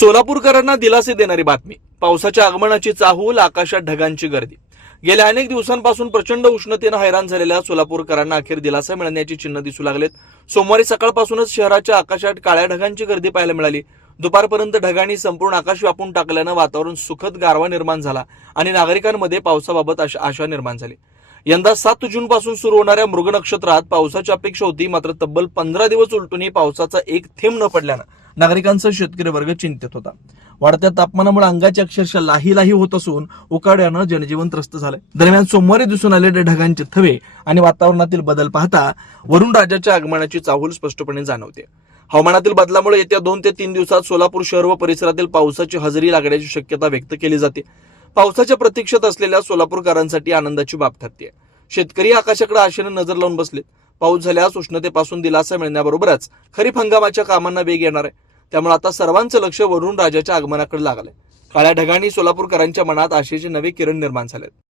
सोलापूरकरांना दिलासे देणारी बातमी. पावसाच्या आगमनाची चाहूल, आकाशात ढगांची गर्दी. गेल्या अनेक दिवसांपासून प्रचंड उष्णतेनं हैराण झालेल्या सोलापूरकरांना अखेर दिलासा मिळण्याची चिन्ह दिसू लागलेत. सोमवारी सकाळपासूनच शहराच्या आकाशात काळ्या ढगांची गर्दी पाहायला मिळाली. दुपारपर्यंत ढगांनी संपूर्ण आकाश व्यापून टाकल्यानं वातावरण सुखद गारवा निर्माण झाला आणि नागरिकांमध्ये पावसाबाबत आशा निर्माण झाली. यंदा 7 जून पासून सुरू होणाऱ्या मृग नक्षत्रात पावसाची अपेक्षा होती, मात्र तब्बल 15 दिवस उलटूनही पावसाचा एक थेंब न पडल्यानं नागरिकांचा शेतकरी वर्ग चिंतेत होता. वाढत्या तापमानामुळे अंगाची अक्षरशः लाही होत असून उकाड्यानं जनजीवन त्रस्त झालंय. दरम्यान सोमवारी दिसून आलेले ढगांचे थवे आणि वातावरणातील बदल पाहता वरुण राजाच्या आगमनाची चाहूल स्पष्टपणे जाणवते. हवामानातील बदलामुळे येत्या 2 ते 3 दिवसात सोलापूर शहर व परिसरातील पावसाची हजेरी लागण्याची शक्यता व्यक्त केली जाते. पावसाच्या प्रतीक्षेत असलेल्या सोलापूरकरांसाठी आनंदाची बाब ठरते. शेतकरी आकाशाकडे आशेने नजर लावून बसलेत. पाऊस झाल्यास उष्णतेपासून दिलासा मिळण्याबरोबरच खरीप हंगामाच्या कामांना वेग येणार आहे. त्यामुळे आता सर्वांचं लक्ष वरुण राजाच्या आगमनाकडे लागलंय. काळ्या ढगांनी सोलापूरकरांच्या मनात आशेचे नवे किरण निर्माण झालेत.